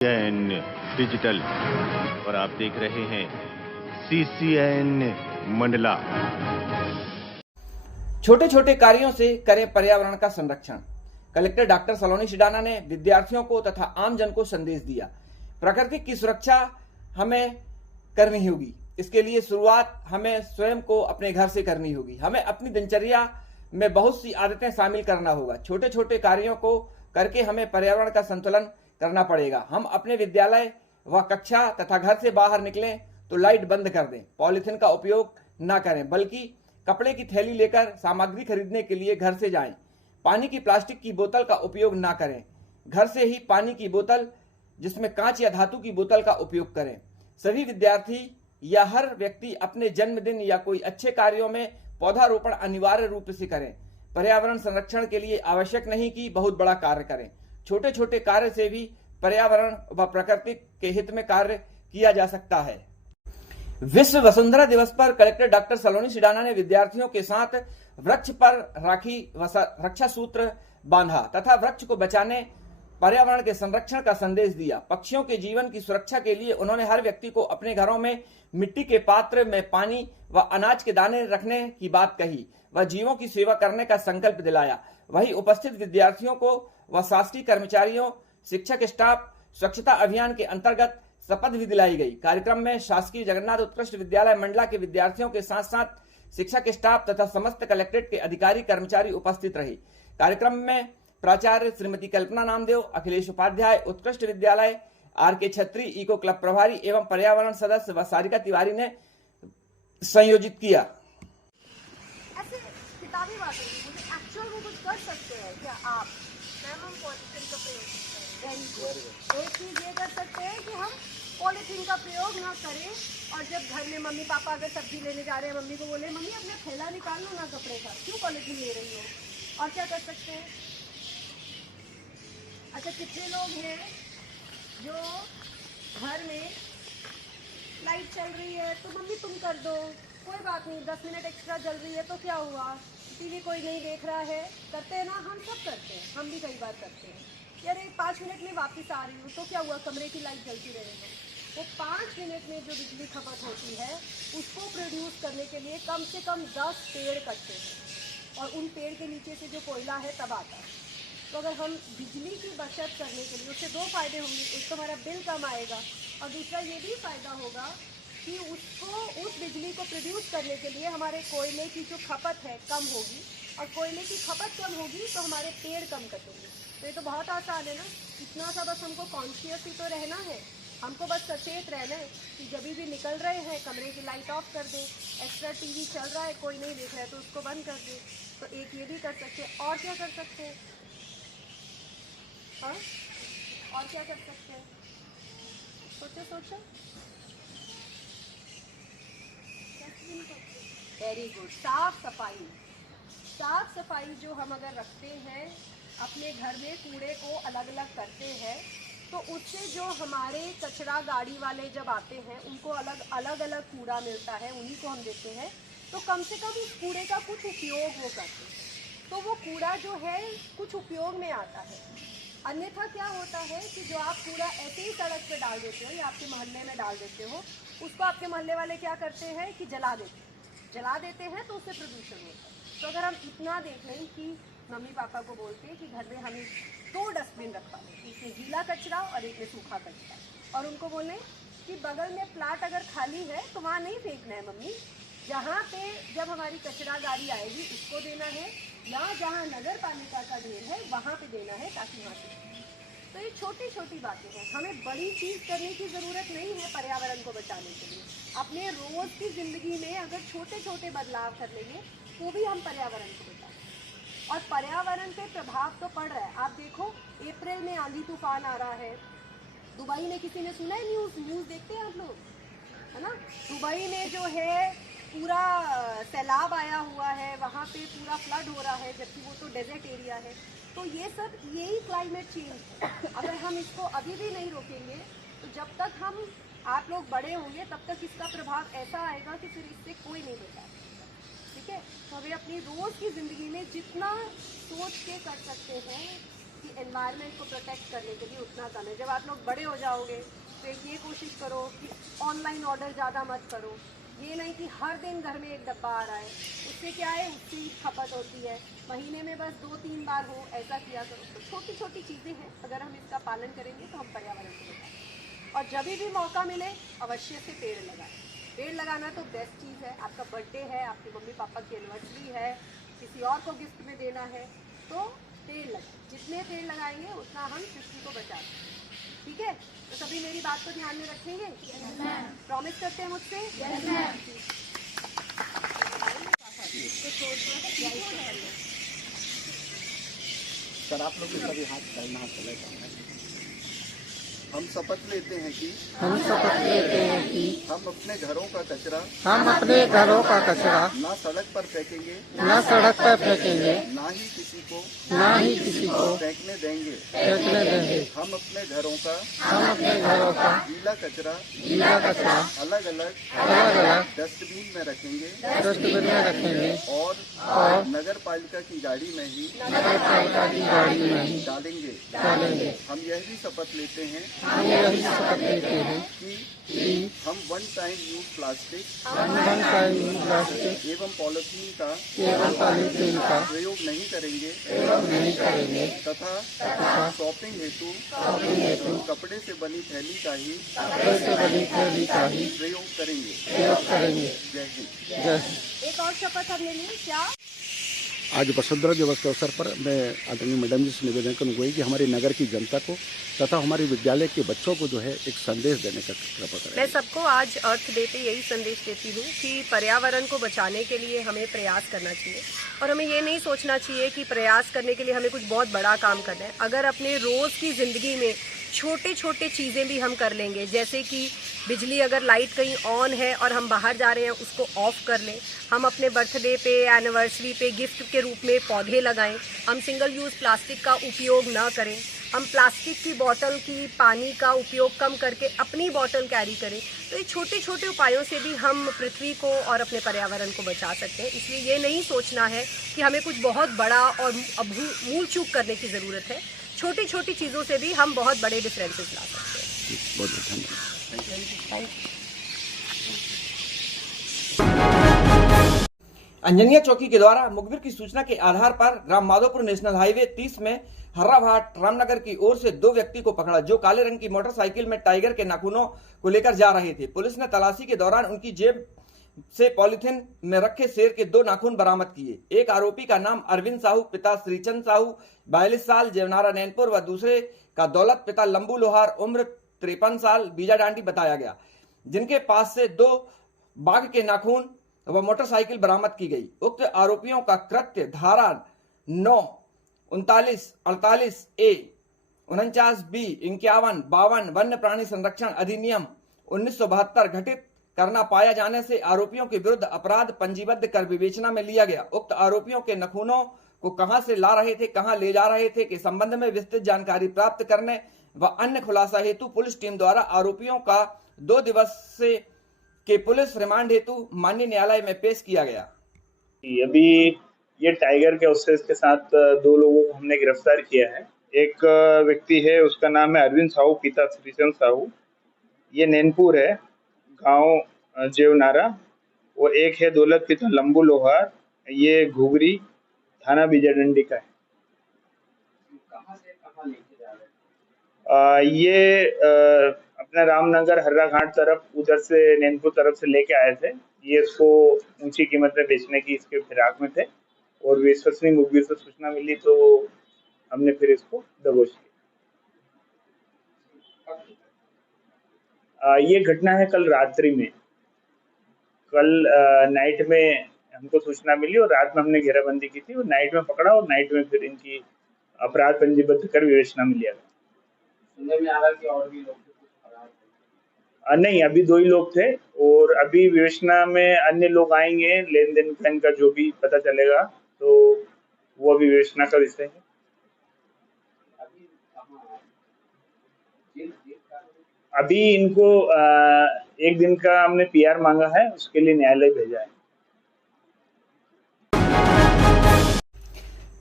CCN digital और आप देख रहे हैं CCN मंडला। छोटे छोटे कार्यों से करें पर्यावरण का संरक्षण। कलेक्टर डॉक्टर सलोनी सिडाना ने विद्यार्थियों को तथा आमजन को संदेश दिया। प्रकृति की सुरक्षा हमें करनी होगी। इसके लिए शुरुआत हमें स्वयं को अपने घर से करनी होगी। हमें अपनी दिनचर्या में बहुत सी आदतें शामिल करना होगा। छोटे छोटे कार्यों को करके हमें पर्यावरण का संतुलन करना पड़ेगा। हम अपने विद्यालय व कक्षा तथा घर से बाहर निकलें तो लाइट बंद कर दें। पॉलीथीन का उपयोग न करें, बल्कि कपड़े की थैली लेकर सामग्री खरीदने के लिए घर से जाएं। पानी की प्लास्टिक की बोतल का उपयोग न करें। घर से ही पानी की बोतल, जिसमें कांच या धातु की बोतल का उपयोग करें। सभी विद्यार्थी या हर व्यक्ति अपने जन्मदिन या कोई अच्छे कार्यों में पौधारोपण अनिवार्य रूप से करें। पर्यावरण संरक्षण के लिए आवश्यक नहीं कि बहुत बड़ा कार्य करें। छोटे छोटे कार्य से भी पर्यावरण व प्रकृति के हित में कार्य किया जा सकता है। विश्व वसुंधरा दिवस पर कलेक्टर डॉक्टर सलोनी सिडाना ने विद्यार्थियों के साथ वृक्ष पर राखी व रक्षा सूत्र बांधा तथा वृक्ष को बचाने, पर्यावरण के संरक्षण का संदेश दिया। पक्षियों के जीवन की सुरक्षा के लिए उन्होंने हर व्यक्ति को अपने घरों में मिट्टी के पात्र में पानी व अनाज के दाने रखने की बात कही व जीवों की सेवा करने का संकल्प दिलाया। वहीं उपस्थित विद्यार्थियों को व शासकीय कर्मचारियों, शिक्षक स्टाफ स्वच्छता अभियान के अंतर्गत शपथ भी दिलाई गई। कार्यक्रम में शासकीय जगन्नाथ उत्कृष्ट विद्यालय मंडला के विद्यार्थियों के साथ साथ शिक्षक स्टाफ तथा समस्त कलेक्ट्रेट के अधिकारी कर्मचारी उपस्थित रहे। कार्यक्रम में प्राचार्य श्रीमती कल्पना नामदेव, अखिलेश उपाध्याय, उत्कृष्ट विद्यालय RK छत्री, इको क्लब प्रभारी एवं पर्यावरण सदस्य व सारिका तिवारी ने संयोजित किया। ऐसे किताबी बातें एक्चुअल में कुछ कर सकते हैं क्या आप? मैम, हम पॉलीथीन का प्रयोग करें। एक चीज ये कर सकते हैं कि हम पॉलीथीन का प्रयोग ना करें, और जब घर में मम्मी पापा अगर सब्जी लेने जा रहे हैं, मम्मी को बोले मम्मी अपना थैला निकाल लो ना कपड़े का, क्यों पॉलीथीन ले रही हो? और क्या कर सकते हैं? अच्छा, कितने लोग हैं जो घर में लाइट चल रही है तो मम्मी तुम कर दो, कोई बात नहीं, 10 मिनट एक्स्ट्रा जल रही है तो क्या हुआ, टीवी कोई नहीं देख रहा है, करते हैं ना, हम सब करते हैं, हम भी कई बार करते हैं। यार 5 मिनट में वापस आ रही हूँ तो क्या हुआ, कमरे की लाइट जलती रहेगी। वो 5 मिनट में जो बिजली खपत होती है उसको प्रोड्यूस करने के लिए कम से कम 10 पेड़ कटते हैं, और उन पेड़ के नीचे से जो कोयला है तब आता है। तो अगर हम बिजली की बचत करने के लिए, उससे 2 फायदे होंगे। एक तो हमारा बिल कम आएगा, और दूसरा ये भी फायदा होगा कि उस बिजली को प्रोड्यूस करने के लिए हमारे कोयले की जो खपत है कम होगी, और कोयले की खपत कम होगी तो हमारे पेड़ कम कटेंगे। तो ये तो बहुत आसान है ना। इतना सा बस हमको कॉन्शियस ही तो रहना है, हमको बस सचेत रहना है कि जब भी निकल रहे हैं कमरे की लाइट ऑफ कर दें, एक्स्ट्रा टीवी चल रहा है कोई नहीं देख रहा है तो उसको बंद कर दें। तो एक ये भी कर सकते हैं। और क्या कर सकते हैं? हाँ, और क्या कर सकते हैं? सोचो। Very good. साफ सफाई जो हम अगर रखते हैं, अपने घर में कूड़े को अलग अलग करते हैं, तो उससे जो हमारे कचरा गाड़ी वाले जब आते हैं उनको अलग कूड़ा मिलता है, उन्हीं को हम देते हैं। तो कम से कम उस कूड़े का कुछ उपयोग वो करते हैं, तो वो कूड़ा जो है कुछ उपयोग में आता है। अन्यथा क्या होता है कि जो आप कूड़ा ऐसे ही सड़क पे डाल देते हो या आपके मोहल्ले में डाल देते हो, उसको आपके मोहल्ले वाले क्या करते हैं कि जला देते हैं तो उससे प्रदूषण होता है। तो अगर हम इतना देख लें कि मम्मी पापा को बोलते हैं कि घर में हमें 2 डस्टबिन रखवा दें, एक में गीला कचरा और एक में सूखा कचरा, और उनको बोलें कि बगल में प्लाट अगर खाली है तो वहाँ नहीं फेंकना है मम्मी, जहाँ पे जब हमारी कचरा गाड़ी आएगी उसको देना है, या जहाँ नगर पालिका का ढेर है वहाँ पे देना है, ताकि वहाँ से। तो ये छोटी छोटी बातें हैं, हमें बड़ी चीज़ करने की ज़रूरत नहीं है पर्यावरण को बचाने के लिए। अपने रोज़ की ज़िंदगी में अगर छोटे छोटे बदलाव कर लेंगे तो भी हम पर्यावरण को बचाएंगे। और पर्यावरण पे प्रभाव तो पड़ रहा है। आप देखो, अप्रैल में आंधी तूफान आ रहा है दुबई में। किसी ने सुना है? न्यूज़ देखते हैं आप लोग, है ना? दुबई में जो है पूरा सैलाब आया हुआ है, वहाँ पे पूरा फ्लड हो रहा है, जबकि वो तो डेजर्ट एरिया है। तो ये सब यही क्लाइमेट चेंज है। अगर हम इसको अभी भी नहीं रोकेंगे तो जब तक आप लोग बड़े होंगे तब तक इसका प्रभाव ऐसा आएगा कि फिर इससे कोई नहीं बचा। ठीक है? तो हमें अपनी रोज़ की ज़िंदगी में जितना सोच के कर सकते हैं कि कि एनवायरनमेंट को प्रोटेक्ट करने के लिए उतना कम है। जब आप लोग बड़े हो जाओगे तो ये कोशिश करो कि ऑनलाइन ऑर्डर ज़्यादा मत करो। ये नहीं कि हर दिन घर में एक डब्बा आ रहा है, उससे क्या है, उसकी खपत होती है। महीने में बस 2-3 बार हो, ऐसा किया करो। तो छोटी छोटी चीज़ें हैं, अगर हम इसका पालन करेंगे तो हम पर्यावरण को बचाएंगे। और जब भी मौका मिले अवश्य से पेड़ लगाएं। पेड़ लगाना तो बेस्ट चीज़ है। आपका बर्थडे है, आपके मम्मी पापा की एनिवर्सरी है, किसी और को गिफ्ट में देना है, तो पेड़ लगाएं। जितने पेड़ लगाएंगे उतना हम सृष्टि को बचा सकते हैं। ठीक है, तो सभी मेरी बात को ध्यान में रखेंगे? प्रॉमिस करते हैं मुझसे? सर आप लोग भी सभी हाथ करना चलेगा। हम शपथ लेते हैं कि हम अपने घरों का कचरा ना सड़क पर फेंकेंगे, ना ही किसी को फेंकने देंगे। हम अपने घरों का गीला कचरा अलग अलग डस्टबिन में रखेंगे और नगर पालिका की गाड़ी में ही डालेंगे। हम यह भी शपथ लेते हैं कि हम वन टाइम यूज प्लास्टिक एवं पॉलिथीन का प्रयोग नहीं करेंगे तथा शॉपिंग हेतु कपड़े से बनी थैली का ही प्रयोग करेंगे। जय हिंद। एक और शपथ हमने ली, क्या? आज वसुंधरा दिवस के अवसर पर मैं आदरणीय मैडम जी से निवेदन करूँगा कि हमारे नगर की जनता को तथा हमारे विद्यालय के बच्चों को जो है एक संदेश देने का कृपा करें। मैं सबको आज अर्थ डे पे यही संदेश देती हूँ कि पर्यावरण को बचाने के लिए हमें प्रयास करना चाहिए और हमें ये नहीं सोचना चाहिए कि प्रयास करने के लिए हमें कुछ बहुत बड़ा काम करना है। अगर अपने रोज़ की ज़िंदगी में छोटे छोटे चीज़ें भी हम कर लेंगे, जैसे कि बिजली अगर लाइट कहीं ऑन है और हम बाहर जा रहे हैं उसको ऑफ कर लें, हम अपने बर्थडे पे, एनिवर्सरी पे गिफ्ट के रूप में पौधे लगाएं, हम सिंगल यूज़ प्लास्टिक का उपयोग ना करें, हम प्लास्टिक की बोतल की पानी का उपयोग कम करके अपनी बोतल कैरी करें। तो ये छोटे छोटे उपायों से भी हम पृथ्वी को और अपने पर्यावरण को बचा सकते हैं। इसलिए ये नहीं सोचना है कि हमें कुछ बहुत बड़ा और मूल चूक करने की ज़रूरत है। छोटी छोटी चीज़ों से भी हम बहुत बड़े डिफरेंसेस ला सकते हैं। बहुत बहुत धन्यवाद। अंजनिया चौकी के द्वारा मुखबिर की सूचना के आधार पर ग्राम माधोपुर नेशनल हाईवे 30 में हर्राभाट रामनगर की ओर से 2 व्यक्ति को पकड़ा जो काले रंग की मोटरसाइकिल में टाइगर के नाखूनों को लेकर जा रहे थे। पुलिस ने तलाशी के दौरान उनकी जेब से पॉलिथीन में रखे शेर के 2 नाखून बरामद किए। एक आरोपी का नाम अरविंद साहू पिता श्रीचंद साहू 42 साल जेवनारा नैनपुर व दूसरे का दौलत पिता लंबू लोहार उम्र 53 साल बीजा डांडी बताया गया, जिनके पास से 2 बाघ के नाखून व मोटरसाइकिल बरामद की गई। उक्त आरोपियों का कृत्य धारा 9, 39, 48 ए, 49 बी, 51, 52 वन्य प्राणी संरक्षण अधिनियम 1972 घटित करना पाया जाने से आरोपियों के विरुद्ध अपराध पंजीबद्ध कर विवेचना में लिया गया। उक्त आरोपियों के नखूनों को कहां से ला रहे थे, कहां ले जा रहे थे के संबंध में विस्तृत जानकारी प्राप्त करने व अन्य खुलासा हेतु पुलिस टीम द्वारा आरोपियों का 2 दिवसीय के पुलिस रिमांड हेतु माननीय न्यायालय में पेश किया गया। अभी ये टाइगर के अवशेष के साथ 2 लोगों को हमने गिरफ्तार किया है। एक व्यक्ति है, उसका नाम है अरविंद साहू पिता श्रीचंद साहू, ये नैनपुर है, गांव जेवनारा। और एक है दौलत पिता लंबू लोहार, ये घुगरी थाना बीजाडंडी का है। कहां से कहां लेके जा रहे हैं? ये अपना रामनगर हर्रा घाट तरफ, उधर से नैनपुर तरफ से लेके आए थे। ये इसको ऊंची कीमत में बेचने की इसके फिराक में थे और विश्वसनीय मुखबिर से सूचना मिली तो हमने फिर इसको दबोच लिया। ये घटना है कल रात्रि में, कल नाइट में हमको सूचना मिली और रात में हमने घेराबंदी की थी और नाइट में पकड़ा और नाइट में फिर इनकी अपराध पंजीबद्ध कर विवेचना में लिया गया। सुनने में आ रहा है कि और भी लोग नहीं, अभी 2 ही लोग थे और अभी विवेचना में अन्य लोग आएंगे। लेन देन का इनका जो भी पता चलेगा तो वो अभी विवेचना का विषय है। अभी इनको 1 दिन का हमने PR मांगा है, उसके लिए न्यायालय भेजा है।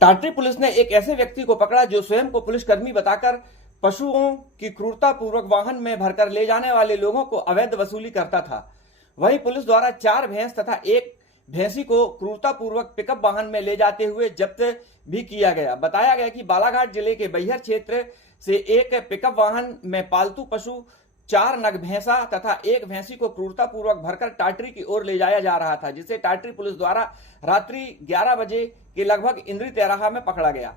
टाटरी पुलिस ने एक ऐसे व्यक्ति को पकड़ा जो स्वयं को पुलिसकर्मी बताकर पशुओं की क्रूरतापूर्वक वाहन में भरकर ले जाने वाले लोगों को अवैध वसूली करता था। वहीं पुलिस द्वारा 4 भैंस तथा 1 भैंसी को क्रूरतापूर्वक पिकअप वाहन में ले जाते हुए जब्त भी किया गया। बताया गया कि बालाघाट जिले के बैहर क्षेत्र से एक पिकअप वाहन में पालतू पशु 4 नग भैंसा तथा 1 भैंसी को क्रूरतापूर्वक भरकर टाटरी की ओर ले जाया जा रहा था, जिसे टाटरी पुलिस द्वारा रात्रि 11 बजे के लगभग इंद्री तेराहा में पकड़ा गया।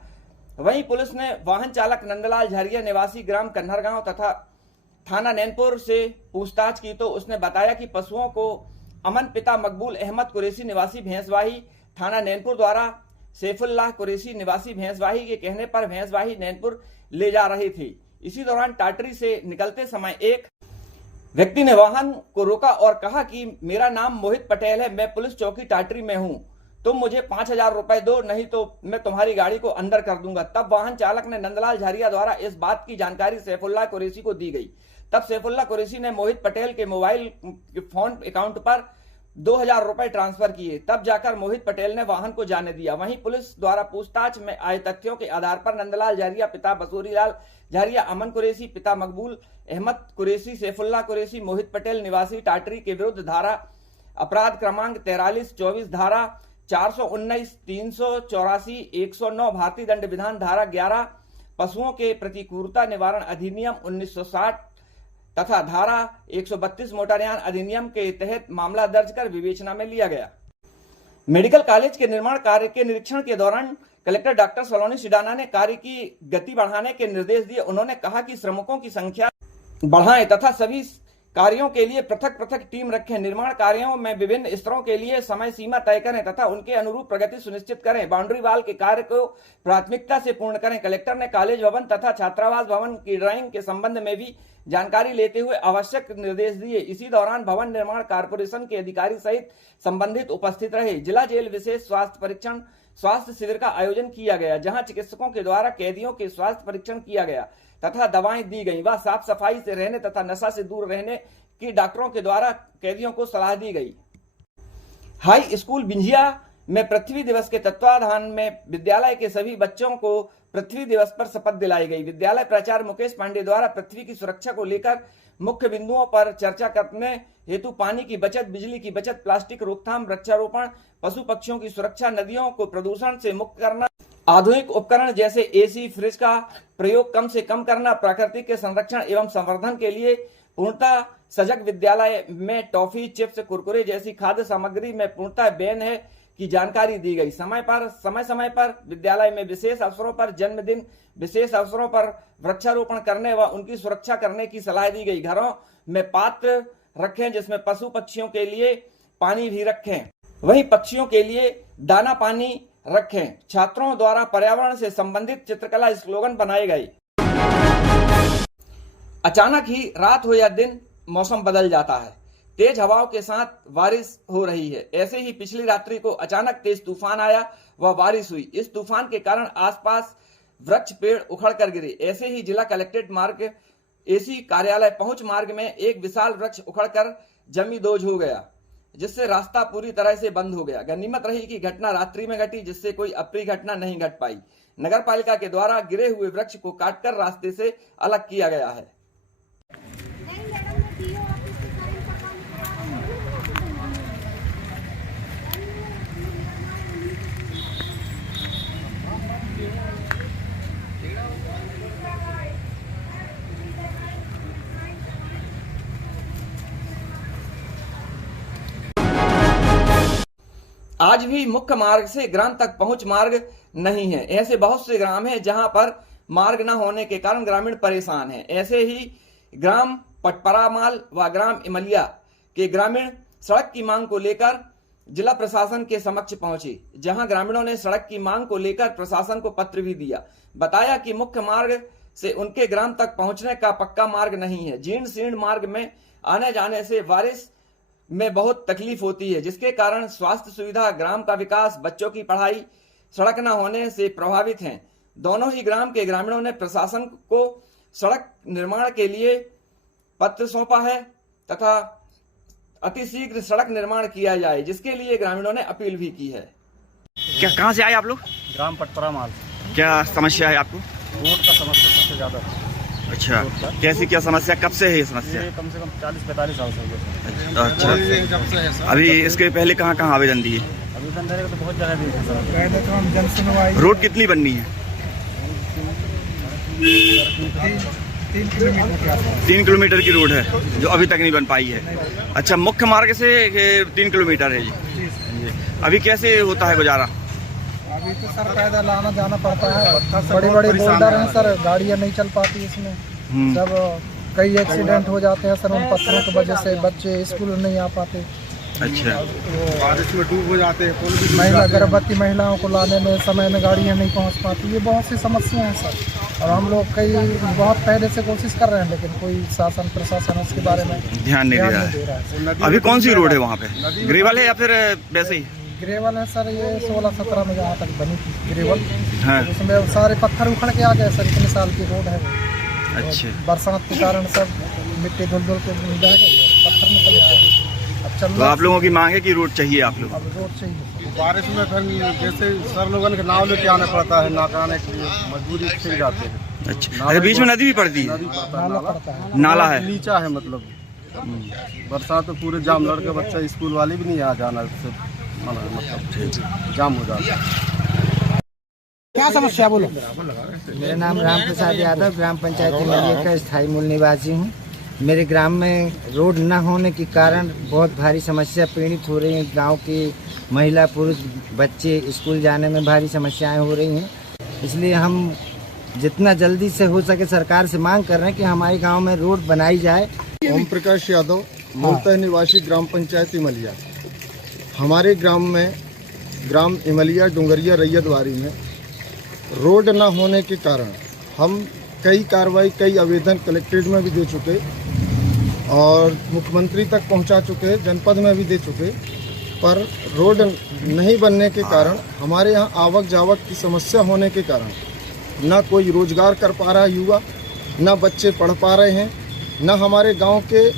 वहीं पुलिस ने वाहन चालक नंदलाल झरिया निवासी ग्राम कन्हरगांव तथा थाना नैनपुर से पूछताछ की तो उसने बताया कि पशुओं को अमन पिता मकबूल अहमद कुरैशी निवासी भैंसवाही थाना नैनपुर द्वारा सैफुल्लाह कुरैशी निवासी भैंसवाही के कहने पर भैंसवाही नैनपुर ले जा रही थी। इसी दौरान टाटरी से निकलते समय एक व्यक्ति ने वाहन को रोका और कहा कि मेरा नाम मोहित पटेल है, मैं पुलिस चौकी टाटरी में हूं, तुम मुझे 5,000 रुपए दो, नहीं तो मैं तुम्हारी गाड़ी को अंदर कर दूंगा। तब वाहन चालक ने नंदलाल झारिया द्वारा इस बात की जानकारी सैफुल्लाह कुरैशी को दी गई। तब सैफुल्लाह कुरैशी ने मोहित पटेल के मोबाइल फोन अकाउंट पर 2,000 रुपए ट्रांसफर किए, तब जाकर मोहित पटेल ने वाहन को जाने दिया। वहीं पुलिस द्वारा पूछताछ में आए तथ्यों के आधार पर नंदलाल झारिया पिता बसूरीलाल झारिया, अमन कुरैशी पिता मकबूल अहमद कुरैशी, सैफुल्लाह कुरैशी, मोहित पटेल निवासी टाटरी के विरुद्ध धारा अपराध क्रमांक 4324 धारा 419, 384, 109 भारतीय दंड विधान धारा 11 पशुओं के प्रति क्रूरता निवारण अधिनियम 1960 तथा धारा 132 मोटरयान अधिनियम के तहत मामला दर्ज कर विवेचना में लिया गया। मेडिकल कॉलेज के निर्माण कार्य के निरीक्षण के दौरान कलेक्टर डॉक्टर सलोनी सिडाना ने कार्य की गति बढ़ाने के निर्देश दिए। उन्होंने कहा कि श्रमिकों की संख्या बढ़ाएं तथा सभी कार्यों के लिए पृथक पृथक टीम रखें, निर्माण कार्यों में विभिन्न स्तरों के लिए समय सीमा तय करें तथा उनके अनुरूप प्रगति सुनिश्चित करें, बाउंड्री वाल के कार्य को प्राथमिकता से पूर्ण करें। कलेक्टर ने कॉलेज भवन तथा छात्रावास भवन की ड्राइंग के संबंध में भी जानकारी लेते हुए आवश्यक निर्देश दिए। इसी दौरान भवन निर्माण कॉर्पोरेशन के अधिकारी सहित संबंधित उपस्थित रहे। जिला जेल विशेष स्वास्थ्य परीक्षण स्वास्थ्य शिविर का आयोजन किया गया, जहां चिकित्सकों के द्वारा कैदियों के स्वास्थ्य परीक्षण किया गया तथा दवाएं दी गई व साफ सफाई से रहने तथा नशा से दूर रहने की डॉक्टरों के द्वारा कैदियों को सलाह दी गई। हाई स्कूल बिंझिया में पृथ्वी दिवस के तत्वाधान में विद्यालय के सभी बच्चों को पृथ्वी दिवस पर शपथ दिलाई गई। विद्यालय प्राचार्य मुकेश पांडे द्वारा पृथ्वी की सुरक्षा को लेकर मुख्य बिंदुओं पर चर्चा करने हेतु पानी की बचत, बिजली की बचत, प्लास्टिक रोकथाम, वृक्षारोपण, पशु पक्षियों की सुरक्षा, नदियों को प्रदूषण से मुक्त करना, आधुनिक उपकरण जैसे एसी, फ्रिज का प्रयोग कम से कम करना, प्रकृति के संरक्षण एवं संवर्धन के लिए पूर्णतः सजग विद्यालय में टॉफी, चिप्स, कुरकुरे जैसी खाद्य सामग्री में पूर्णतः बैन है की जानकारी दी गई। समय समय पर विद्यालय में विशेष अवसरों पर, जन्मदिन, विशेष अवसरों पर वृक्षारोपण करने व उनकी सुरक्षा करने की सलाह दी गई। घरों में पात्र रखें जिसमें पशु पक्षियों के लिए पानी भी रखें, वहीं पक्षियों के लिए दाना पानी रखें। छात्रों द्वारा पर्यावरण से संबंधित चित्रकला स्लोगन बनाए गए। अचानक ही रात हो या दिन मौसम बदल जाता है, तेज हवाओं के साथ बारिश हो रही है। ऐसे ही पिछली रात्रि को अचानक तेज तूफान आया व बारिश हुई। इस तूफान के कारण आसपास वृक्ष पेड़ उखड़ कर गिरे। ऐसे ही जिला कलेक्ट्रेट मार्ग एसी कार्यालय पहुंच मार्ग में एक विशाल वृक्ष उखड़कर जमींदोज हो गया, जिससे रास्ता पूरी तरह से बंद हो गया। गनीमत रही कि घटना रात्रि में घटी, जिससे कोई अप्रिय घटना नहीं घट पाई। नगर पालिका के द्वारा गिरे हुए वृक्ष को काटकर रास्ते से अलग किया गया है। आज भी मुख्य मार्ग से ग्राम तक पहुंच मार्ग नहीं है। ऐसे बहुत से ग्राम हैं जहां पर मार्ग न होने के कारण ग्रामीण परेशान हैं। ऐसे ही ग्राम पटपरामाल व ग्राम इमलिया के ग्रामीण सड़क की मांग को लेकर जिला प्रशासन के समक्ष पहुंचे, जहां ग्रामीणों ने सड़क की मांग को लेकर प्रशासन को पत्र भी दिया। बताया कि मुख्य मार्ग से उनके ग्राम तक पहुंचने का पक्का मार्ग नहीं है। जीर्ण शीर्ण मार्ग में आने जाने से बारिश में बहुत तकलीफ होती है, जिसके कारण स्वास्थ्य सुविधा, ग्राम का विकास, बच्चों की पढ़ाई सड़क न होने से प्रभावित हैं। दोनों ही ग्राम के ग्रामीणों ने प्रशासन को सड़क निर्माण के लिए पत्र सौंपा है तथा अतिशीघ्र सड़क निर्माण किया जाए, जिसके लिए ग्रामीणों ने अपील भी की है। क्या कहां से आए आप लोग? ग्राम पटपरा माल। क्या समस्या है आपको? रोड का समस्या सबसे ज़्यादा है। अच्छा, कैसी क्या समस्या, कब से है ये समस्या? ये कम से कम 40-45 साल से हो गया। अच्छा, अभी इसके पहले कहाँ कहाँ आवेदन दिए? आवेदन देने को तो बहुत जगह दिए थे सर। पहले तो हम जन सुनवाई। रोड कितनी बननी है? 3 किलोमीटर की रोड है जो अभी तक नहीं बन पाई है। अच्छा, मुख्य मार्ग से 3 किलोमीटर है जी। अभी कैसे होता है गुजारा? अभी तो सर पैदल आना जाना पड़ता है। बड़े बड़े बोल्डर हैं सर, गाड़ियाँ नहीं चल पाती इसमें। सब कई एक्सीडेंट हो जाते हैं सर उन पत्थरों की वजह से। बच्चे स्कूल नहीं आ पाते। अच्छा, बारिश में डूब हो जाते हैं। महिला गर्भवती महिलाओं को लाने में समय में गाड़ियाँ नहीं पहुँच पाती। ये बहुत सी समस्या हैं सर, और हम लोग बहुत पहले से कोशिश कर रहे हैं, लेकिन कोई शासन प्रशासन उसके बारे में ध्यान नहीं दे रहा है। अभी कौन सी रोड है वहाँ पे? ग्रेवल है या फिर वैसे ही? ग्रेवल है सर। ये 16-17 में जहाँ तक बनी थी ग्रेवल, हाँ। उसमें सारे पत्थर उखड़ के आ गए सर। इतने साल की रोड है वो। अच्छा, बरसात के कारण सब मिट्टी धुल के बह गई, पत्थर निकल आए। अब चल तो आप लोगों की मांग है कि रोड चाहिए आप लोग? अब रोड चाहिए। बारिश में फिर जैसे सर लोगों के नाव लेके आना पड़ता है, नाकाने के लिए मजबूरी फिर जाते हैं। अच्छा, बीच में नदी भी पड़ती है? नाला पड़ता है। नाला है नीचा है, मतलब बरसात में पूरे जाम, लड़के बच्चा स्कूल वाले भी नहीं आ जाना, मतलब जाम हो जाता है। क्या समस्या बोलो? मेरा नाम राम प्रसाद यादव, ग्राम पंचायत इमलिया का स्थायी मूल निवासी हूँ। मेरे ग्राम में रोड न होने के कारण बहुत भारी समस्या पीड़ित हो रही है। गांव की महिला पुरुष बच्चे स्कूल जाने में भारी समस्याएं हो रही हैं। इसलिए हम जितना जल्दी से हो सके सरकार से मांग कर रहे हैं कि हमारे गांव में रोड बनाई जाए। ओम प्रकाश यादव, मूलतः निवासी ग्राम पंचायत इमलिया। हमारे ग्राम में, ग्राम इमलिया डुंगरिया रैयतवाड़ी में रोड न होने के कारण हम कई कार्रवाई, कई आवेदन कलेक्ट्रेट में भी दे चुके और मुख्यमंत्री तक पहुंचा चुके, जनपद में भी दे चुके, पर रोड नहीं बनने के कारण, हमारे यहाँ आवक जावक की समस्या होने के कारण न कोई रोजगार कर पा रहा युवा, न बच्चे पढ़ पा रहे हैं, न हमारे गांव के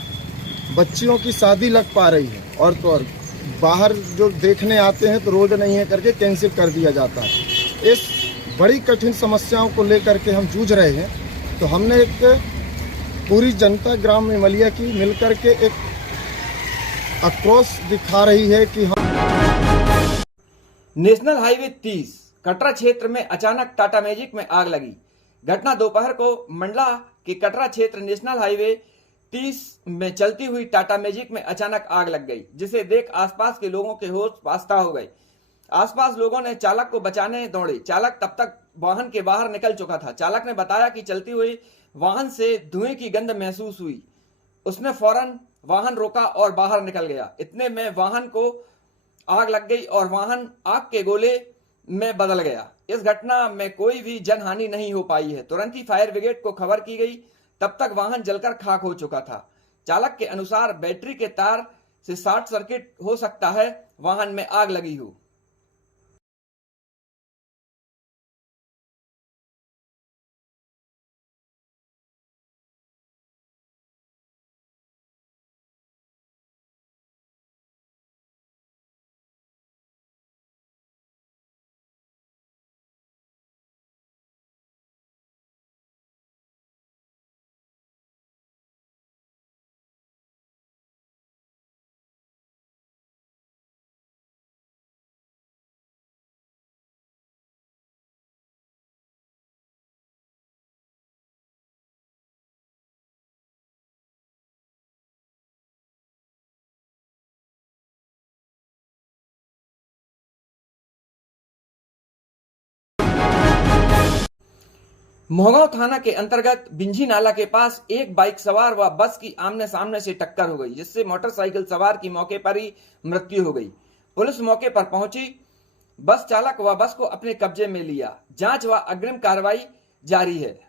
बच्चियों की शादी लग पा रही है। और तो और बाहर जो देखने आते हैं तो रोड नहीं है करके कैंसिल कर दिया जाता है। इस बड़ी कठिन समस्याओं को लेकर के हम जूझ रहे हैं। तो हमने एक पूरी जनता ग्राम इमलिया की मिलकर के एक आक्रोश दिखा रही है कि हम नेशनल हाईवे 30 कटरा क्षेत्र में अचानक टाटा मैजिक में आग लगी। घटना दोपहर को मंडला के कटरा क्षेत्र नेशनल हाईवे 30 में चलती हुई टाटा मैजिक में अचानक आग लग गई, जिसे देख आसपास के लोगों के होश वास्ता हो गए। आसपास लोगों ने चालक को बचाने दौड़े। चालक तब तक वाहन के बाहर निकल चुका था। चालक ने बताया कि चलती हुई वाहन से धुएं की गंध महसूस हुई। उसने फौरन वाहन रोका और बाहर निकल गया। इतने में वाहन को आग लग गई और वाहन आग के गोले में बदल गया। इस घटना में कोई भी जनहानि नहीं हो पाई है। तुरंत ही फायर ब्रिगेड को खबर की गई। तब तक वाहन जलकर खाक हो चुका था। चालक के अनुसार बैटरी के तार से शॉर्ट सर्किट हो सकता है, वाहन में आग लगी हो। मोहगांव थाना के अंतर्गत बिंझी नाला के पास एक बाइक सवार व बस की आमने सामने से टक्कर हो गई, जिससे मोटरसाइकिल सवार की मौके पर ही मृत्यु हो गई। पुलिस मौके पर पहुंची, बस चालक व बस को अपने कब्जे में लिया। जांच व अग्रिम कार्रवाई जारी है।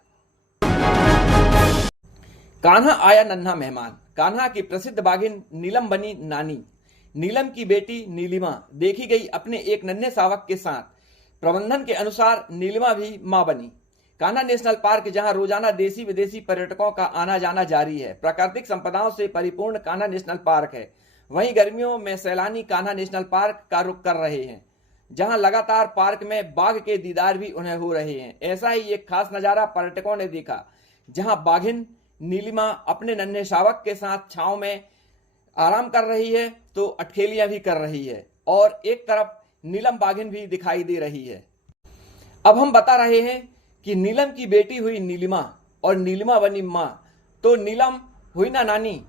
कान्हा आया नन्हा मेहमान। कान्हा की प्रसिद्ध बाघिन नीलम बनी नानी। नीलम की बेटी नीलिमा देखी गई अपने एक नन्हे शावक के साथ। प्रबंधन के अनुसार नीलिमा भी मां बनी। कान्हा नेशनल पार्क, जहां रोजाना देसी विदेशी पर्यटकों का आना जाना जारी है, प्राकृतिक संपदाओं से परिपूर्ण कान्हा नेशनल पार्क है। वहीं गर्मियों में सैलानी कान्हा नेशनल पार्क का रुख कर रहे हैं, जहां लगातार पार्क में बाघ के दीदार भी उन्हें हो रहे हैं। ऐसा ही एक खास नजारा पर्यटकों ने देखा, जहां बाघिन नीलिमा अपने नन्हे शावक के साथ छांव में आराम कर रही है तो अटखेलियां भी कर रही है, और एक तरफ नीलम बाघिन भी दिखाई दे रही है। अब हम बता रहे हैं कि नीलम की बेटी हुई नीलिमा और नीलिमा बनी मां, तो नीलम हुई ना नानी।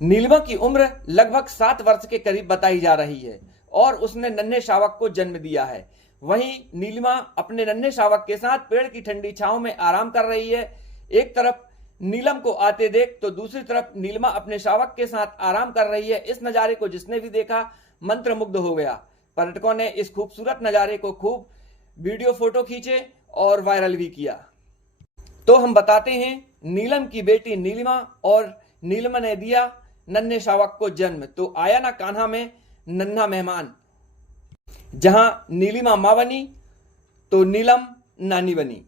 नीलिमा की उम्र लगभग 7 वर्ष के करीब बताई जा रही है और उसने नन्हे शावक को जन्म दिया है। वहीं नीलिमा अपने नन्हे शावक के साथ पेड़ की ठंडी छांव में आराम कर रही है। एक तरफ नीलम को आते देख तो दूसरी तरफ नीलिमा अपने शावक के साथ आराम कर रही है। इस नजारे को जिसने भी देखा मंत्रमुग्ध हो गया। पर्यटकों ने इस खूबसूरत नजारे को खूब वीडियो फोटो खींचे और वायरल भी किया। तो हम बताते हैं, नीलम की बेटी नीलिमा और नीलिमा ने दिया नन्हे शावक को जन्म, तो आया ना कान्हा में नन्हा मेहमान। जहां नीलिमा मां बनी तो नीलम नानी बनी।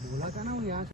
बोला था ना वो यहाँ